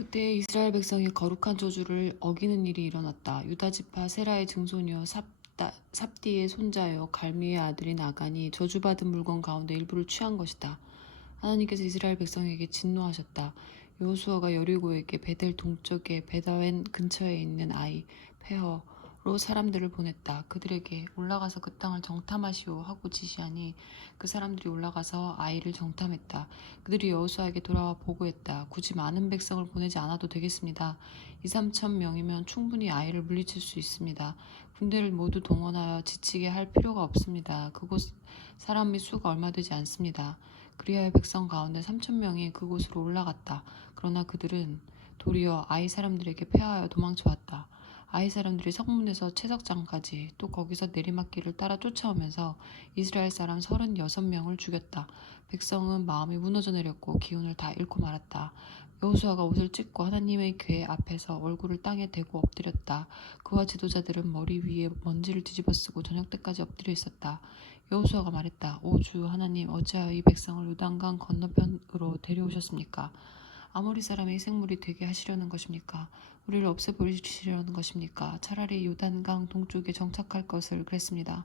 그때 이스라엘 백성이 거룩한 저주를 어기는 일이 일어났다. 유다 지파 세라의 증손이요 삽디의 손자요 갈미의 아들인 아간이 저주받은 물건 가운데 일부를 취한 것이다. 하나님께서 이스라엘 백성에게 진노하셨다. 여호수아가 여리고에게 베델 동쪽의 베다웬 근처에 있는 아이 페허로 사람들을 보냈다. 그들에게 올라가서 그 땅을 정탐하시오 하고 지시하니 그 사람들이 올라가서 아이를 정탐했다. 그들이 여호수아에게 돌아와 보고했다. 굳이 많은 백성을 보내지 않아도 되겠습니다. 2, 3천 명이면 충분히 아이를 물리칠 수 있습니다. 군대를 모두 동원하여 지치게 할 필요가 없습니다. 그곳 사람의 수가 얼마 되지 않습니다. 그리하여 백성 가운데 3천 명이 그곳으로 올라갔다. 그러나 그들은 도리어 아이 사람들에게 패하여 도망쳐왔다. 아이 사람들이 성문에서 채석장까지 또 거기서 내리막길을 따라 쫓아오면서 이스라엘 사람 36명을 죽였다. 백성은 마음이 무너져 내렸고 기운을 다 잃고 말았다. 여호수아가 옷을 찢고 하나님의 궤 앞에서 얼굴을 땅에 대고 엎드렸다. 그와 지도자들은 머리 위에 먼지를 뒤집어 쓰고 저녁 때까지 엎드려 있었다. 여호수아가 말했다. 오 주 하나님, 어찌하여 이 백성을 요단강 건너편으로 데려오셨습니까? 아모리 사람의 생물이 되게 하시려는 것입니까? 우리를 없애버리시려는 것입니까? 차라리 요단강 동쪽에 정착할 것을 그랬습니다.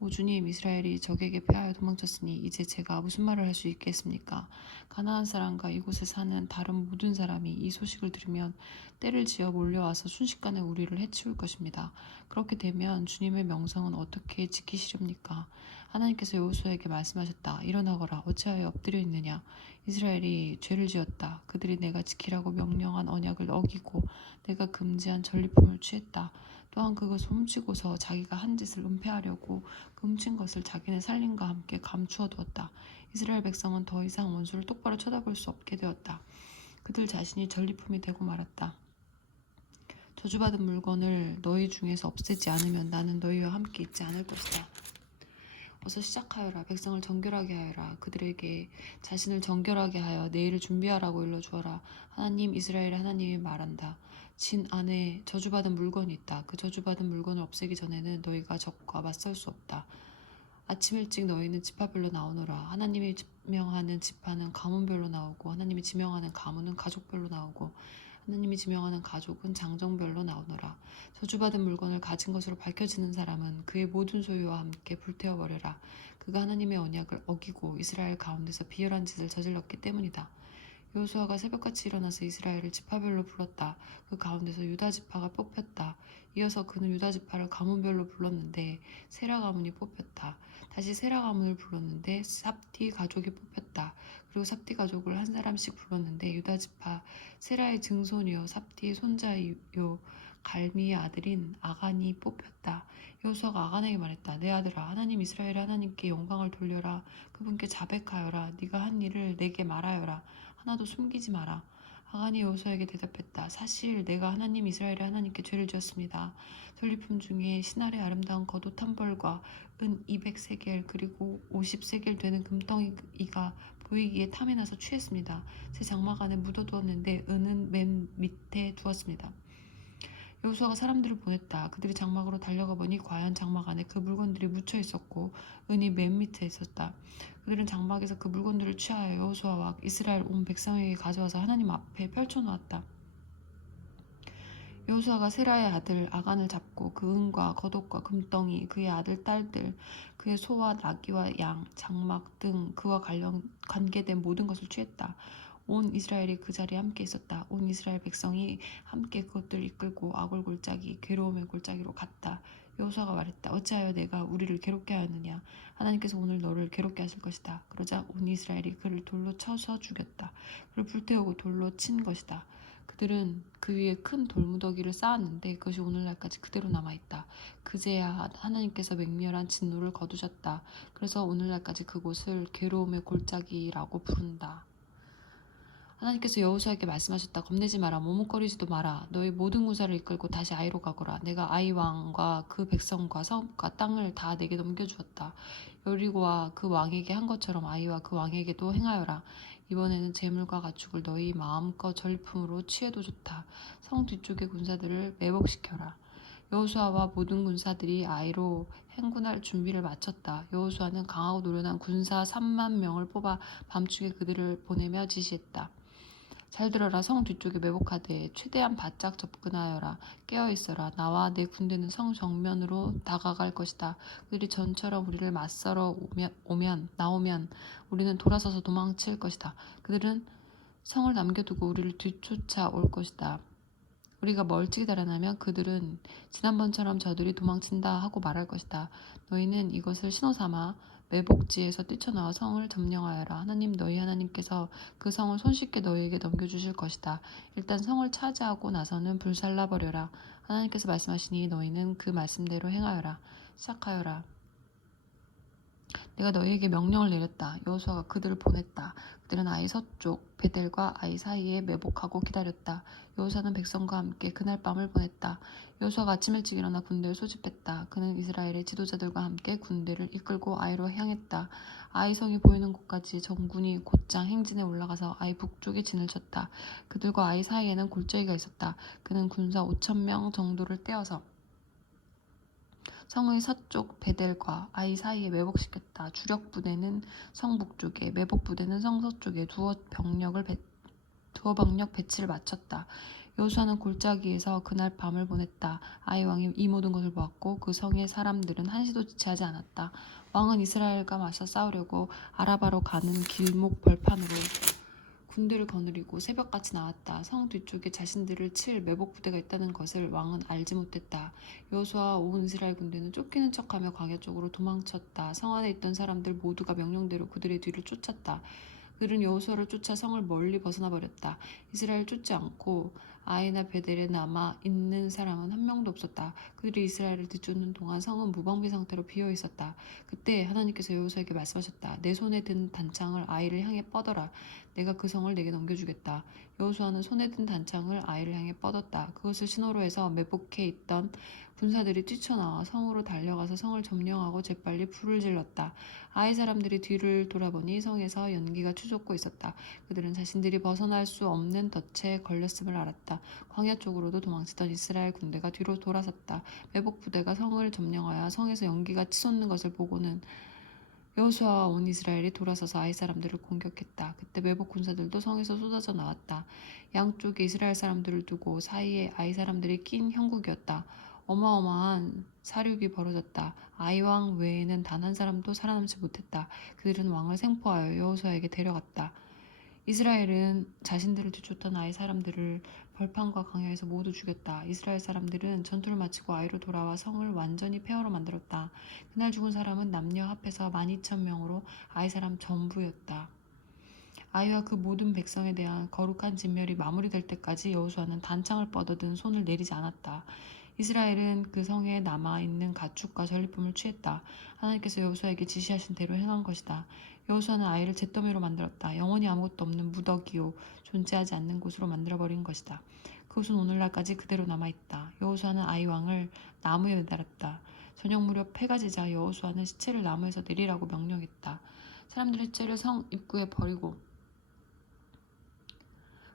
오 주님, 이스라엘이 적에게 패하여 도망쳤으니 이제 제가 무슨 말을 할 수 있겠습니까? 가나안 사람과 이곳에 사는 다른 모든 사람이 이 소식을 들으면 때를 지어 몰려와서 순식간에 우리를 해치울 것입니다. 그렇게 되면 주님의 명성은 어떻게 지키시렵니까? 하나님께서 여호수아에게 말씀하셨다. 일어나거라. 어찌하여 엎드려 있느냐? 이스라엘이 죄를 지었다. 그들이 내가 지키라고 명령한 언약을 어기고 내가 금지한 전리품을 취했다. 또한 그것을 훔치고서 자기가 한 짓을 은폐하려고 그 훔친 것을 자기네 살림과 함께 감추어 두었다. 이스라엘 백성은 더 이상 원수를 똑바로 쳐다볼 수 없게 되었다. 그들 자신이 전리품이 되고 말았다. 저주받은 물건을 너희 중에서 없애지 않으면 나는 너희와 함께 있지 않을 것이다. 어서 시작하여라. 백성을 정결하게 하여라. 그들에게 자신을 정결하게 하여 내일을 준비하라고 일러주어라. 하나님 이스라엘의 하나님이 말한다. 진 안에 저주받은 물건이 있다. 그 저주받은 물건을 없애기 전에는 너희가 적과 맞설 수 없다. 아침 일찍 너희는 지파별로 나오너라. 하나님이 지명하는 지파는 가문별로 나오고 하나님이 지명하는 가문은 가족별로 나오고 하나님이 지명하는 가족은 장정별로 나오너라. 저주받은 물건을 가진 것으로 밝혀지는 사람은 그의 모든 소유와 함께 불태워버려라. 그가 하나님의 언약을 어기고 이스라엘 가운데서 비열한 짓을 저질렀기 때문이다. 여호수아가 새벽같이 일어나서 이스라엘을 지파별로 불렀다. 그 가운데서 유다 지파가 뽑혔다. 이어서 그는 유다 지파를 가문별로 불렀는데 세라 가문이 뽑혔다. 다시 세라 가문을 불렀는데 삽디 가족이 뽑혔다. 그리고 삽디 가족을 한 사람씩 불렀는데 유다 지파 세라의 증손이요 삽디의 손자요 갈미의 아들인 아간이 뽑혔다. 여호수아가 아간에게 말했다. 내 아들아, 하나님 이스라엘의 하나님께 영광을 돌려라. 그분께 자백하여라. 네가 한 일을 내게 말하여라. 하나도 숨기지 마라. 아간이 여호수아에게 대답했다. 사실 내가 하나님 이스라엘의 하나님께 죄를 지었습니다. 전리품 중에 신할의 아름다운 겉옷 한 벌과 은 200세겔 그리고 50세겔 되는 금덩이가 보이기에 탐이 나서 취했습니다. 제 장막 안에 묻어두었는데 은은 맨 밑에 두었습니다. 여호수아가 사람들을 보냈다. 그들이 장막으로 달려가 보니 과연 장막 안에 그 물건들이 묻혀 있었고 은이 맨 밑에 있었다. 그들은 장막에서 그 물건들을 취하여 여호수아와 이스라엘 온 백성에게 가져와서 하나님 앞에 펼쳐놓았다. 여호수아가 세라의 아들 아간을 잡고 그 은과 겉옷과 금덩이, 그의 아들 딸들, 그의 소와 나귀와 양, 장막 등 그와 관계된 모든 것을 취했다. 온 이스라엘이 그 자리에 함께 있었다. 온 이스라엘 백성이 함께 그것들을 이끌고 아골 골짜기, 괴로움의 골짜기로 갔다. 여호수아가 말했다. 어찌하여 내가 우리를 괴롭게 하였느냐? 하나님께서 오늘 너를 괴롭게 하실 것이다. 그러자 온 이스라엘이 그를 돌로 쳐서 죽였다. 그를 불태우고 돌로 친 것이다. 그들은 그 위에 큰 돌무더기를 쌓았는데 그것이 오늘날까지 그대로 남아있다. 그제야 하나님께서 맹렬한 진노를 거두셨다. 그래서 오늘날까지 그곳을 괴로움의 골짜기라고 부른다. 하나님께서 여호수아에게 말씀하셨다. 겁내지 마라. 머뭇거리지도 마라. 너희 모든 군사를 이끌고 다시 아이로 가거라. 내가 아이 왕과 그 백성과 성읍과 땅을 다 내게 넘겨주었다. 여리고와 그 왕에게 한 것처럼 아이와 그 왕에게도 행하여라. 이번에는 재물과 가축을 너희 마음껏 전리품으로 취해도 좋다. 성 뒤쪽의 군사들을 매복시켜라. 여호수아와 모든 군사들이 아이로 행군할 준비를 마쳤다. 여호수아는 강하고 노련한 군사 3만 명을 뽑아 밤중에 그들을 보내며 지시했다. 잘 들어라. 성 뒤쪽에 매복하되 최대한 바짝 접근하여라. 깨어있어라. 나와 내 군대는 성 정면으로 다가갈 것이다. 그들이 전처럼 우리를 맞서러 나오면 우리는 돌아서서 도망칠 것이다. 그들은 성을 남겨두고 우리를 뒤쫓아 올 것이다. 우리가 멀찍이 달아나면 그들은 지난번처럼 저들이 도망친다 하고 말할 것이다. 너희는 이것을 신호삼아 매복지에서 뛰쳐나와 성을 점령하여라. 하나님 너희 하나님께서 그 성을 손쉽게 너희에게 넘겨주실 것이다. 일단 성을 차지하고 나서는 불살라버려라. 하나님께서 말씀하시니 너희는 그 말씀대로 행하여라. 시작하여라. 내가 너희에게 명령을 내렸다. 여호수아가 그들을 보냈다. 그들은 아이 서쪽 베델과 아이 사이에 매복하고 기다렸다. 여호수아는 백성과 함께 그날 밤을 보냈다. 여호수아가 아침 일찍 일어나 군대를 소집했다. 그는 이스라엘의 지도자들과 함께 군대를 이끌고 아이로 향했다. 아이 성이 보이는 곳까지 전군이 곧장 행진에 올라가서 아이 북쪽에 진을 쳤다. 그들과 아이 사이에는 골짜기가 있었다. 그는 군사 5,000명 정도를 떼어서 성의 서쪽 베델과 아이 사이에 매복시켰다. 주력 부대는 성 북쪽에, 매복 부대는 성 서쪽에 두어 병력 배치를 마쳤다. 여호수아는 골짜기에서 그날 밤을 보냈다. 아이 왕이 이 모든 것을 보았고 그 성의 사람들은 한시도 지체하지 않았다. 왕은 이스라엘과 맞서 싸우려고 아라바로 가는 길목 벌판으로 군대를 거느리고 새벽같이 나왔다. 성 뒤쪽에 자신들을 칠 매복 부대가 있다는 것을 왕은 알지 못했다. 여호수아와 온 이스라엘 군대는 쫓기는 척하며 광야 쪽으로 도망쳤다. 성 안에 있던 사람들 모두가 명령대로 그들의 뒤를 쫓았다. 그들은 여호수아를 쫓아 성을 멀리 벗어나 버렸다. 이스라엘을 쫓지 않고 아이나 베델에 남아 있는 사람은 한 명도 없었다. 그들이 이스라엘을 뒤쫓는 동안 성은 무방비 상태로 비어 있었다. 그때 하나님께서 여호수아에게 말씀하셨다. 내 손에 든 단창을 아이를 향해 뻗어라. 내가 그 성을 내게 넘겨주겠다. 여호수아는 손에 든 단창을 아이를 향해 뻗었다. 그것을 신호로 해서 매복해 있던 군사들이 뛰쳐나와 성으로 달려가서 성을 점령하고 재빨리 불을 질렀다. 아이 사람들이 뒤를 돌아보니 성에서 연기가 추솟고 있었다. 그들은 자신들이 벗어날 수 없는 덫에 걸렸음을 알았다. 광야 쪽으로도 도망치던 이스라엘 군대가 뒤로 돌아섰다. 매복 부대가 성을 점령하여 성에서 연기가 치솟는 것을 보고는 여호수아와 온 이스라엘이 돌아서서 아이 사람들을 공격했다. 그때 매복 군사들도 성에서 쏟아져 나왔다. 양쪽에 이스라엘 사람들을 두고 사이에 아이 사람들이 낀 형국이었다. 어마어마한 사륙이 벌어졌다. 아이 왕 외에는 단 한 사람도 살아남지 못했다. 그들은 왕을 생포하여 여호수아에게 데려갔다. 이스라엘은 자신들을 뒤쫓던 아이 사람들을 벌판과 광야에서 모두 죽였다. 이스라엘 사람들은 전투를 마치고 아이로 돌아와 성을 완전히 폐허로 만들었다. 그날 죽은 사람은 남녀 합해서 12,000명으로 아이 사람 전부였다. 아이와 그 모든 백성에 대한 거룩한 진멸이 마무리될 때까지 여호수아는 단창을 뻗어든 손을 내리지 않았다. 이스라엘은 그 성에 남아있는 가축과 전리품을 취했다. 하나님께서 여호수아에게 지시하신 대로 행한 것이다. 여호수아는 아이를 잿더미로 만들었다. 영원히 아무것도 없는 무더기요 존재하지 않는 곳으로 만들어버린 것이다. 그곳은 오늘날까지 그대로 남아있다. 여호수아는 아이 왕을 나무에 매달았다. 저녁 무렵 해가 지자 여호수아는 시체를 나무에서 내리라고 명령했다. 사람들이 시체를 성 입구에 버리고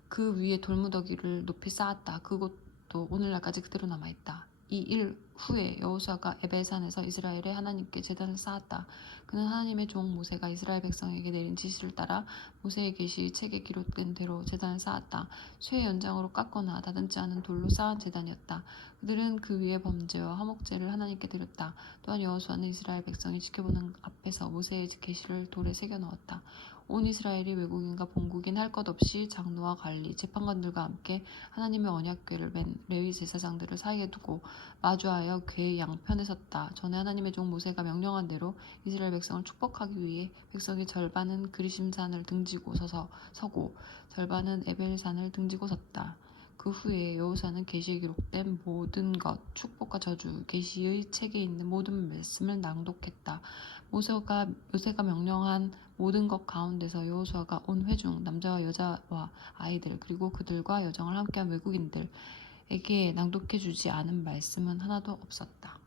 그 위에 돌무더기를 높이 쌓았다. 그곳도 오늘날까지 그대로 남아있다. 이 일 후에 여호수아가 에벨산에서 이스라엘의 하나님께 제단을 쌓았다. 그는 하나님의 종 모세가 이스라엘 백성에게 내린 지시를 따라 모세의 계시 책에 기록된 대로 제단을 쌓았다. 쇠 연장으로 깎거나 다듬지 않은 돌로 쌓은 제단이었다. 그들은 그 위에 범죄와 화목제를 하나님께 드렸다. 또한 여호수아는 이스라엘 백성이 지켜보는 앞에서 모세의 계시를 돌에 새겨 넣었다. 온 이스라엘이 외국인과 본국인 할 것 없이 장로와 관리, 재판관들과 함께 하나님의 언약궤를 맨 레위 제사장들을 사이에 두고 마주하여 궤의 양편에 섰다. 전에 하나님의 종 모세가 명령한 대로 이스라엘 백성을 축복하기 위해 백성이 절반은 그리심산을 등지고 서고 절반은 에벨산을 등지고 섰다. 그 후에 여호수아는 계시에 기록된 모든 것, 축복과 저주, 계시의 책에 있는 모든 말씀을 낭독했다. 모세가 명령한 모든 것 가운데서 여호수아가 온 회중, 남자와 여자와 아이들, 그리고 그들과 여정을 함께한 외국인들에게 낭독해 주지 않은 말씀은 하나도 없었다.